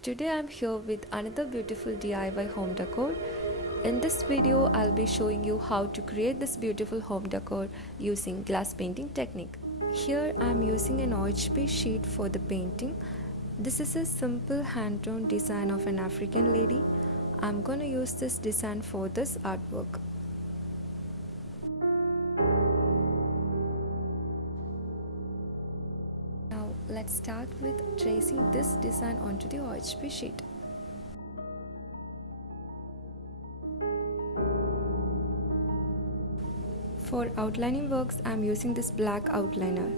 Today I'm here with another beautiful DIY home decor. In this video I'll be showing you how to create this beautiful home decor using glass painting technique. Here I'm using an OHP sheet for the painting. This is a simple hand-drawn design of an African lady. I'm gonna use this design for this artwork. Now let's start with tracing this design onto the OHP sheet. For outlining works, I am using this black outliner.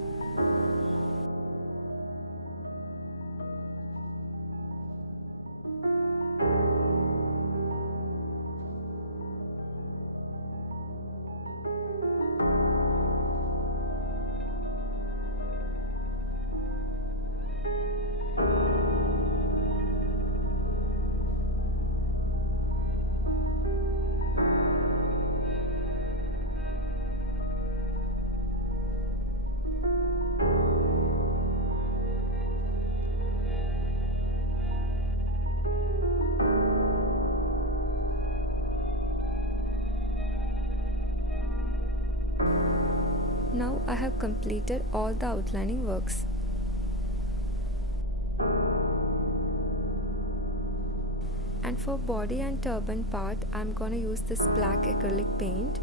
Now I have completed all the outlining works. And for body and turban part, I'm gonna use this black acrylic paint.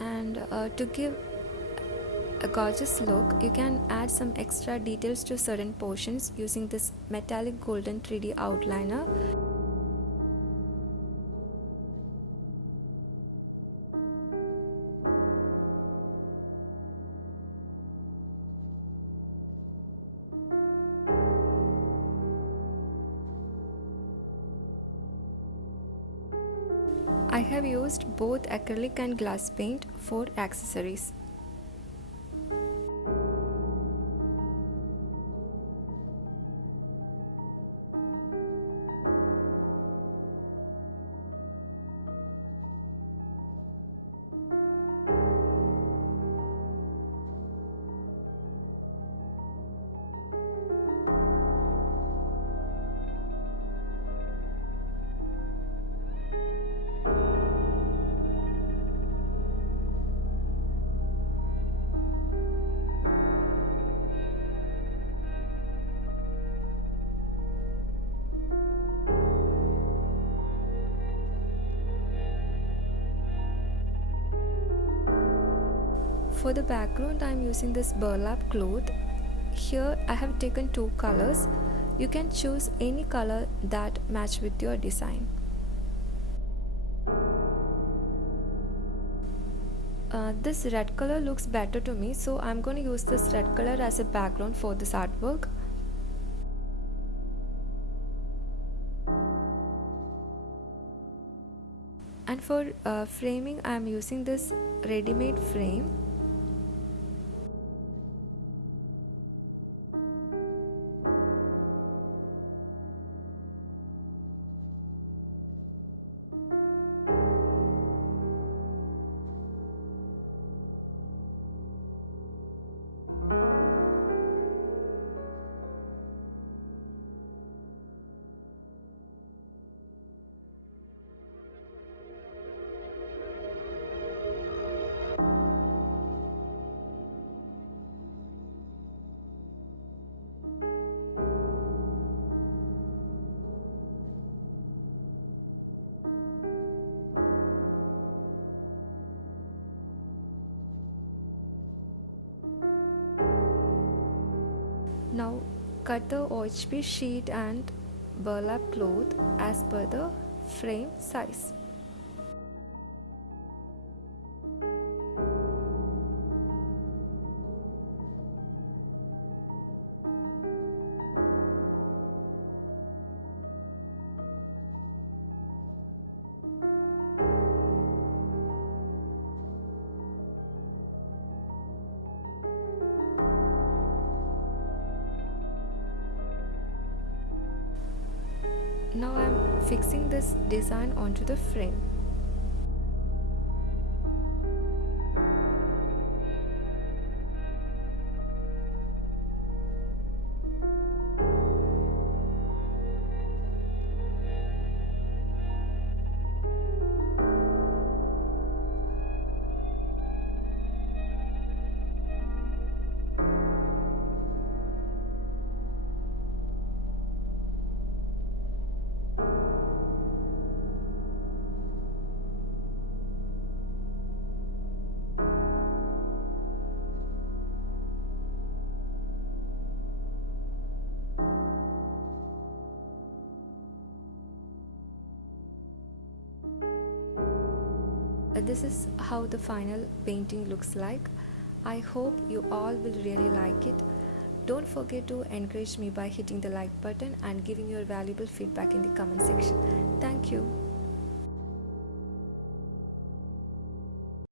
And to give a gorgeous look, you can add some extra details to certain portions using this metallic golden 3D outliner. I have used both acrylic and glass paint for accessories. For the background, I am using this burlap cloth. Here I have taken two colors. You can choose any color that match with your design. This red color looks better to me, so I'm going to use this red color as a background for this artwork. And for framing, I am using this ready-made frame. Now cut the OHP sheet and burlap cloth as per the frame size. Now I'm fixing this design onto the frame. This is how the final painting looks like. I hope you all will really like it. Don't forget to encourage me by hitting the like button and giving your valuable feedback in the comment section. Thank you.